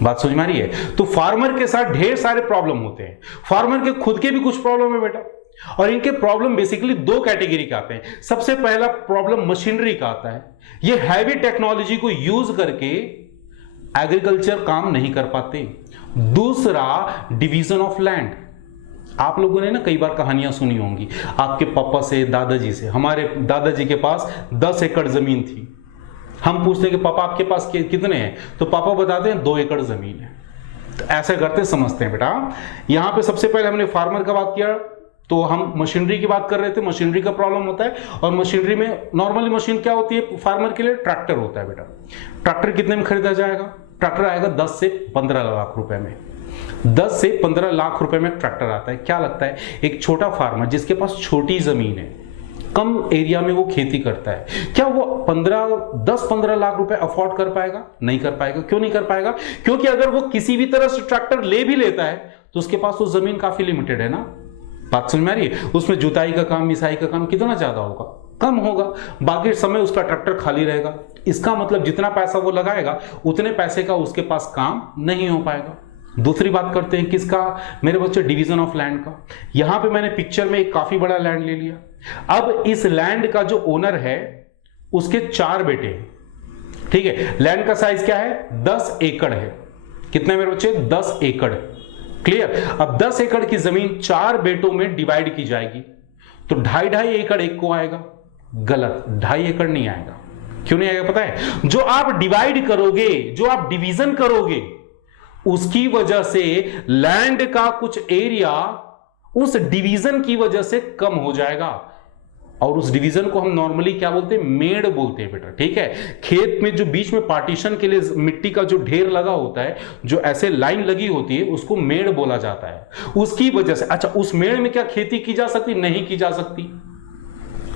बात समझ में आ रही है? तो फार्मर के साथ ढेर सारे प्रॉब्लम होते हैं। फार्मर के खुद के भी कुछ प्रॉब्लम है बेटा, और इनके प्रॉब्लम बेसिकली 2 कैटेगरी के आते हैं। सबसे पहला प्रॉब्लम मशीनरी का आता है। ये हैवी टेक्नोलॉजी को यूज करके एग्रीकल्चर काम नहीं कर पाते। दूसरा, डिवीजन ऑफ लैंड। आप लोगों ने ना कई बार कहानियां सुनी होंगी आपके पापा से, दादाजी से। हमारे दादाजी के पास 10 एकड़ जमीन थी, हम पूछते हैं कि पापा आपके पास कितने हैं, तो पापा बताते हैं 2 एकड़ जमीन है। तो ऐसे करते समझते हैं बेटा। यहां पे सबसे पहले हमने फार्मर का बात किया, तो हम मशीनरी की बात कर रहे थे, मशीनरी का प्रॉब्लम होता है। और मशीनरी में नॉर्मली मशीन क्या होती है फार्मर के लिए, ट्रैक्टर होता है बेटा। ट्रैक्टर कितने में खरीदा जाएगा, ट्रैक्टर आएगा 10 से 15 लाख रुपए में। 10 से 15 लाख रुपए में ट्रैक्टर आता है। क्या लगता है एक छोटा फार्मर जिसके पास छोटी जमीन है, कम एरिया में वो खेती करता है, क्या वो 10-15 लाख रुपए अफोर्ड कर पाएगा? नहीं कर पाएगा। क्यों नहीं कर पाएगा? क्योंकि अगर वो किसी भी तरह से ट्रैक्टर ले भी लेता है तो उसके पास वो जमीन काफी लिमिटेड है ना। बात समझ में आ रही है? उसमें जुताई का काम, मिसाई का काम कितना ज्यादा होगा, कम होगा। बाकी समय उसका ट्रैक्टर खाली रहेगा। इसका मतलब जितना पैसा वो लगाएगा उतने पैसे का उसके पास काम नहीं हो पाएगा। दूसरी बात करते हैं किसका मेरे बच्चे, डिवीजन ऑफ लैंड का। यहां पे मैंने पिक्चर में एक काफी बड़ा लैंड ले लिया। अब इस लैंड का जो ओनर है उसके 4 बेटे हैं, ठीक है। लैंड का साइज क्या है, 10 एकड़ है। कितना है मेरे बच्चे, 10 एकड़। क्लियर? अब 10 एकड़ की जमीन 4 बेटों में डिवाइड की जाएगी, तो 2.5 एकड़ एक को आएगा। गलत, 2.5 एकड़ नहीं आएगा। क्यों नहीं आएगा पता है? जो आप डिवाइड करोगे, जो आप डिवीजन करोगे, उसकी वजह से लैंड का कुछ एरिया उस डिवीजन की वजह से कम हो जाएगा। और उस डिवीजन को हम नॉर्मली क्या बोलते हैं, मेड़ बोलते हैं बेटा, ठीक है। खेत में जो बीच में पार्टीशन के लिए मिट्टी का जो ढेर लगा होता है, जो ऐसे लाइन लगी होती है, उसको मेड़ बोला जाता है। उसकी वजह से, अच्छा उस मेड़ में क्या खेती की जा सकती? नहीं की जा सकती।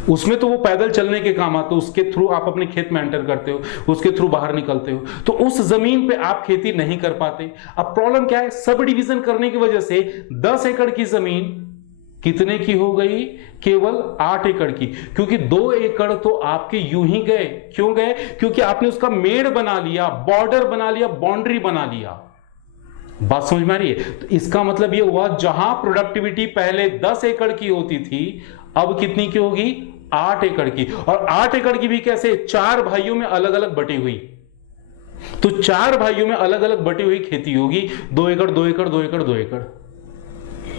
उसमें तो वो पैदल चलने के काम आते, उसके थ्रू आप अपने खेत में एंटर करते हो, उसके थ्रू बाहर निकलते हो, तो उस जमीन पे आप खेती नहीं कर पाते। अब प्रॉब्लम क्या है, सब डिवीजन करने की वजह से 10 एकड़ की जमीन कितने की हो गई, केवल 8 एकड़ की। क्योंकि 2 एकड़ तो आपके यूं ही गए। क्यों गए? क्योंकि आपने उसका मेड़ बना लिया, बॉर्डर बना लिया, बाउंड्री बना लिया। बात समझ में आ रही है? तो इसका मतलब यह हुआ जहां प्रोडक्टिविटी पहले 10 एकड़ की होती थी, अब कितनी की होगी, 8 एकड़ की। और 8 एकड़ की भी कैसे, 4 भाइयों में अलग अलग बटी हुई। तो 4 भाइयों में अलग अलग बटी हुई खेती होगी, 2 एकड़ 2 एकड़ 2 एकड़ 2 एकड़।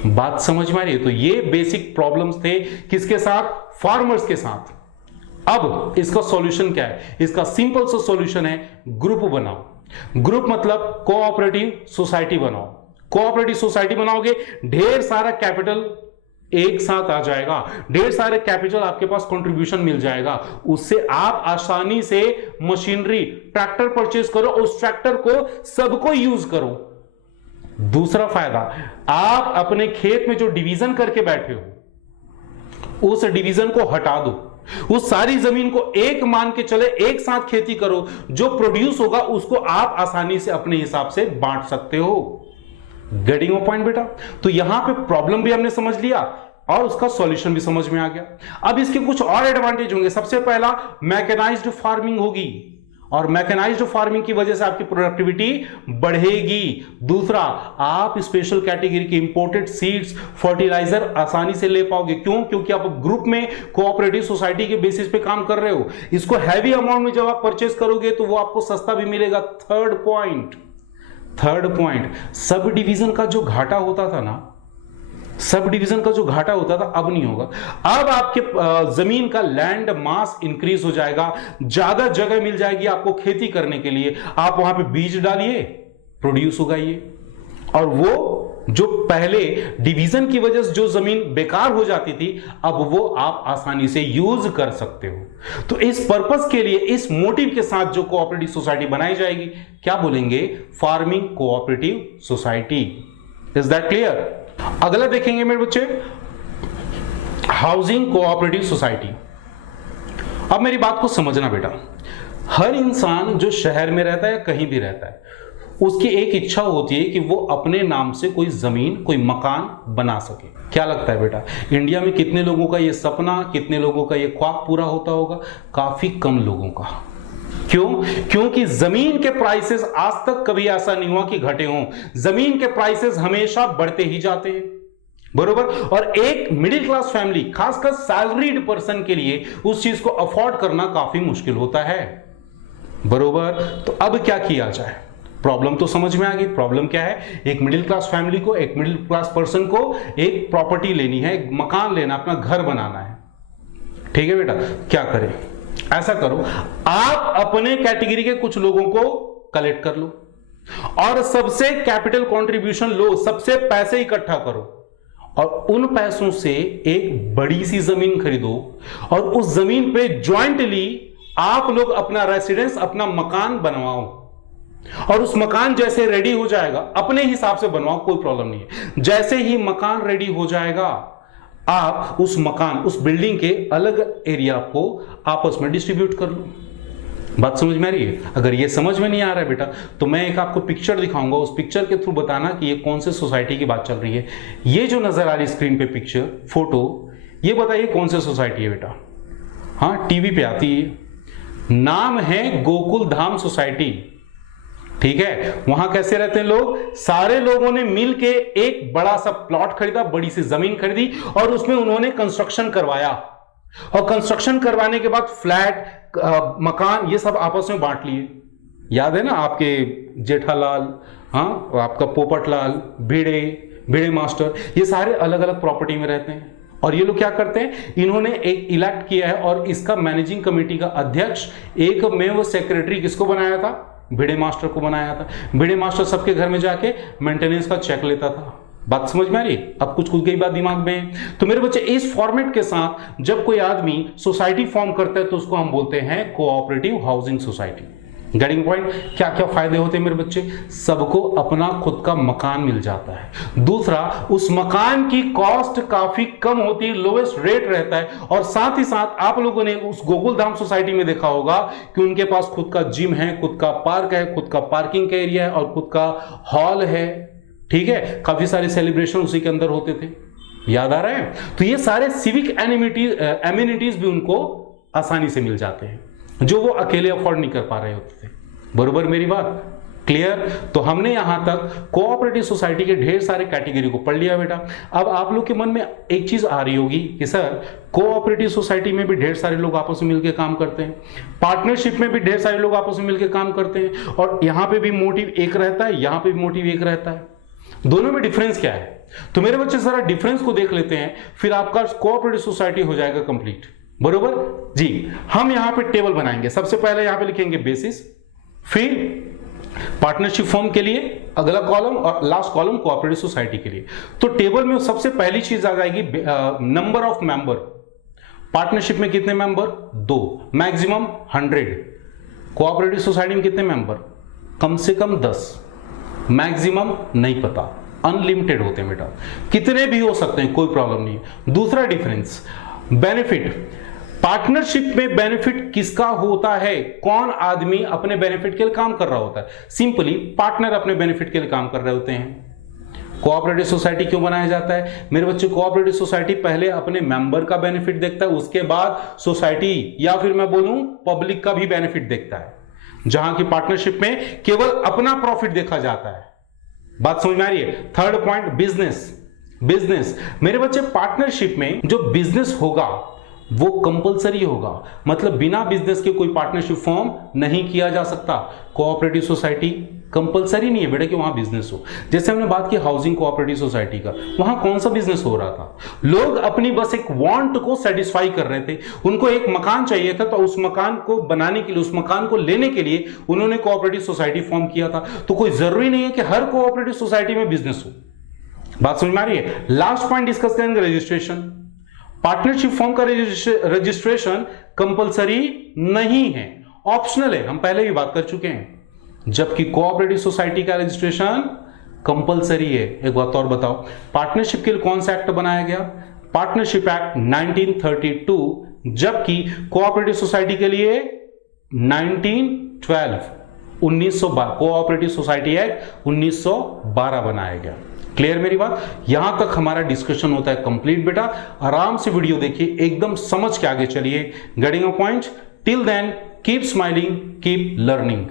बात समझ में आ रही है? तो ये बेसिक प्रॉब्लम्स थे किसके साथ, फार्मर्स के साथ। अब इसका सॉल्यूशन क्या है? इसका सिंपल सा सॉल्यूशन है, ग्रुप बनाओ। ग्रुप मतलब कोऑपरेटिव सोसाइटी बनाओ। कोऑपरेटिव सोसाइटी बनाओगे, ढेर सारा कैपिटल एक साथ आ जाएगा, ढेर सारे कैपिटल आपके पास कंट्रीब्यूशन मिल जाएगा। उससे आप आसानी से मशीनरी, ट्रैक्टर परचेज करो, उस ट्रैक्टर को सबको यूज करो। दूसरा फायदा, आप अपने खेत में जो डिवीजन करके बैठे हो, उस डिवीजन को हटा दो, उस सारी जमीन को एक मान के चले, एक साथ खेती करो। जो प्रोड्यूस होगा उसको आप आसानी से अपने हिसाब से बांट सकते हो। गेटिंग पॉइंट बेटा? तो यहां पे प्रॉब्लम भी हमने समझ लिया और उसका सॉल्यूशन भी समझ में आ गया। अब इसके कुछ और एडवांटेज होंगे। सबसे पहला, मैकेनाइज्ड फार्मिंग होगी, और मैकेनाइज्ड फार्मिंग की वजह से आपकी प्रोडक्टिविटी बढ़ेगी। दूसरा, आप स्पेशल कैटेगरी के इंपोर्टेड सीड्स, फर्टिलाइजर आसानी से ले पाओगे। क्यों? क्योंकि आप ग्रुप में कोऑपरेटिव सोसाइटी के बेसिस पे काम कर रहे हो। इसको हैवी अमाउंट में जब आप परचेज करोगे तो वो आपको सस्ता भी मिलेगा। थर्ड पॉइंट, सब डिवीजन का जो घाटा होता था ना, सब डिवीजन का जो घाटा होता था, अब नहीं होगा। अब आपके जमीन का लैंड मास इंक्रीज हो जाएगा, ज्यादा जगह मिल जाएगी आपको खेती करने के लिए। आप वहां पे बीज डालिए, प्रोड्यूस उगाइए, और वो जो पहले डिवीजन की वजह से जो जमीन बेकार हो जाती थी, अब वो आप आसानी से यूज कर सकते हो। तो इस पर्पस के लिए, इस मोटिव के साथ जो कोऑपरेटिव सोसाइटी बनाई जाएगी, क्या बोलेंगे, farming cooperative society. Is that clear? अगला देखेंगे मेरे बच्चे, हाउसिंग कोऑपरेटिव सोसाइटी। अब मेरी बात को समझना बेटा, हर इंसान जो शहर में रहता है या कहीं भी रहता है, उसकी एक इच्छा होती है कि वो अपने नाम से कोई जमीन, कोई मकान बना सके। क्या लगता है बेटा, इंडिया में कितने लोगों का ये सपना, कितने लोगों का ये ख्वाब पूरा होता होगा? काफी कम लोगों का। क्यों? क्योंकि जमीन के प्राइसेस आज तक कभी ऐसा नहीं हुआ कि घटे हों। जमीन के प्राइसेस हमेशा बढ़ते ही जाते हैं, बरोबर। और एक मिडिल क्लास फैमिली, खासकर सैलरीड पर्सन के लिए उस चीज को अफोर्ड करना काफी मुश्किल होता है, बरोबर। तो अब क्या किया जाए? प्रॉब्लम तो समझ में आ गई। प्रॉब्लम क्या है, एक मिडिल क्लास फैमिली को, एक मिडिल क्लास पर्सन को एक प्रॉपर्टी लेनी है, एक मकान लेना, अपना घर बनाना है। ठीक है बेटा, क्या करें? ऐसा करो, आप अपने कैटेगरी के कुछ लोगों को कलेक्ट कर लो और सबसे कैपिटल कंट्रीब्यूशन लो, सबसे पैसे इकट्ठा करो और उन पैसों से एक बड़ी सी जमीन खरीदो और उस जमीन पे ज्वाइंटली आप लोग अपना रेसिडेंस, अपना मकान बनवाओ और उस मकान जैसे रेडी हो जाएगा अपने हिसाब से बनवाओ, कोई प्रॉब्लम नहीं है। जैसे ही मकान रेडी हो जाएगा आप उस मकान, उस बिल्डिंग के अलग एरिया को आपस में डिस्ट्रीब्यूट कर लो। बात समझ में आ रही है? अगर ये समझ में नहीं आ रहा है बेटा तो मैं एक आपको पिक्चर दिखाऊंगा, उस पिक्चर के थ्रू बताना कि ये कौन से सोसाइटी की बात चल रही है। ये जो नजर आ रही स्क्रीन पे पिक्चर, फोटो, ये बताइए कौन सी सोसाइटी है बेटा? हाँ, टीवी पे आती है, नाम है गोकुल धाम सोसाइटी। ठीक है, वहां कैसे रहते हैं लोग? सारे लोगों ने मिलके एक बड़ा सा प्लॉट खरीदा, बड़ी सी जमीन खरीदी और उसमें उन्होंने कंस्ट्रक्शन करवाया और कंस्ट्रक्शन करवाने के बाद फ्लैट, मकान, ये सब आपस में बांट लिए। याद है ना आपके जेठालाल, हाँ, आपका पोपटलाल, भिड़े मास्टर, ये सारे अलग अलग प्रॉपर्टी में रहते हैं और ये लोग क्या करते हैं, इन्होंने एक इलेक्ट किया है और इसका मैनेजिंग कमेटी का अध्यक्ष एक में वो सेक्रेटरी किसको बनाया था? भिड़े मास्टर को बनाया था। भिड़े मास्टर सबके घर में जाके मेंटेनेंस का चेक लेता था। बात समझ में आ रही? अब कुछ गई बात दिमाग में। तो मेरे बच्चे, इस फॉर्मेट के साथ जब कोई आदमी सोसाइटी फॉर्म करता है तो उसको हम बोलते हैं cooperative housing society. Getting point? क्या क्या फायदे होते हैं मेरे बच्चे? सबको अपना खुद का मकान मिल जाता है। दूसरा, उस मकान की कॉस्ट काफी कम होती है, लोएस्ट रेट रहता है और साथ ही साथ आप लोगों ने उस गोकुल धाम सोसाइटी में देखा होगा कि उनके पास खुद का जिम है, खुद का पार्क है, खुद का पार्किंग का एरिया है और खुद का हॉल है। ठीक है, काफी सारे सेलिब्रेशन उसी के अंदर होते थे। याद आ रहा है? तो ये सारे सिविक एमिनिटीज भी उनको आसानी से मिल जाते हैं जो वो अकेले अफोर्ड नहीं कर पा रहे होते थे। बरोबर मेरी बात? क्लियर? तो हमने यहां तक कोऑपरेटिव सोसाइटी के ढेर सारे कैटेगरी को पढ़ लिया बेटा। अब आप लोग के मन में एक चीज आ रही होगी कि सर कोऑपरेटिव सोसाइटी में भी ढेर सारे लोग आपस में मिलकर काम करते हैं, पार्टनरशिप में भी ढेर सारे लोग आपस में मिलकर काम करते हैं और यहां पे भी मोटिव एक रहता है, यहां पे भी मोटिव एक रहता है। दोनों में डिफरेंस क्या है? तो मेरे बच्चे जरा डिफरेंस को देख लेते हैं, फिर आपका कोऑपरेटिव सोसाइटी हो जाएगा कंप्लीट। बरोबर जी? हम यहां पे टेबल बनाएंगे। सबसे पहले यहां पे लिखेंगे बेसिस, फिर पार्टनरशिप फॉर्म के लिए अगला कॉलम और लास्ट कॉलम कोऑपरेटिव सोसाइटी के लिए। तो टेबल में सबसे पहली चीज आ जाएगी नंबर ऑफ मेंबर। पार्टनरशिप में कितने मेंबर? 2, मैक्सिमम 100। कोऑपरेटिव सोसाइटी में कितने मेंबर? कम से कम 10, मैक्सिमम नहीं पता, अनलिमिटेड होते हैं बेटा, कितने भी हो सकते हैं, कोई प्रॉब्लम नहीं है। दूसरा डिफरेंस, बेनिफिट। पार्टनरशिप में बेनिफिट किसका होता है? कौन आदमी अपने बेनिफिट के लिए काम कर रहा होता है? सिंपली पार्टनर अपने बेनिफिट के लिए काम कर रहे होते हैं। कोऑपरेटिव सोसाइटी क्यों बनाया जाता है मेरे बच्चे? कोऑपरेटिव सोसाइटी पहले अपने मेंबर का बेनिफिट देखता है, उसके बाद सोसाइटी या फिर मैं बोलूं पब्लिक का भी बेनिफिट देखता है, जहां की पार्टनरशिप में केवल अपना प्रॉफिट देखा जाता है। बात समझ में आ रही है? Third point, business. मेरे बच्चे, पार्टनरशिप में जो बिजनेस होगा वो कंपलसरी होगा, मतलब बिना बिजनेस के कोई पार्टनरशिप फॉर्म नहीं किया जा सकता। कोऑपरेटिव सोसाइटी कंपलसरी नहीं है बेटा कि वहां बिजनेस हो। जैसे हमने बात की हाउसिंग कोऑपरेटिव सोसाइटी का, वहां कौन सा बिजनेस हो रहा था? लोग अपनी बस एक वांट को सेटिस्फाई कर रहे थे, उनको एक मकान चाहिए था, तो उस मकान को बनाने के लिए, उस मकान को लेने के लिए उन्होंने कोऑपरेटिव सोसाइटी फॉर्म किया था। तो कोई जरूरी नहीं है कि हर कोऑपरेटिव सोसाइटी में बिजनेस हो। बात समझ में आ रही है? लास्ट पॉइंट डिस्कस करेंगे, रजिस्ट्रेशन। पार्टनरशिप फॉर्म का रजिस्ट्रेशन कंपलसरी नहीं है, ऑप्शनल है, हम पहले भी बात कर चुके हैं। जबकि कोऑपरेटिव सोसाइटी का रजिस्ट्रेशन कंपलसरी है। एक बात और बताओ, पार्टनरशिप के लिए कौन सा एक्ट बनाया गया? पार्टनरशिप एक्ट 1932, जबकि कोऑपरेटिव सोसाइटी के लिए 1912 कोऑपरेटिव सोसाइटी एक्ट 1912 बनाया गया। क्लियर मेरी बात? यहां तक हमारा डिस्कशन होता है कंप्लीट बेटा। आराम से वीडियो देखिए, एकदम समझ के आगे चलिए। Getting a point? Till then keep smiling, keep learning.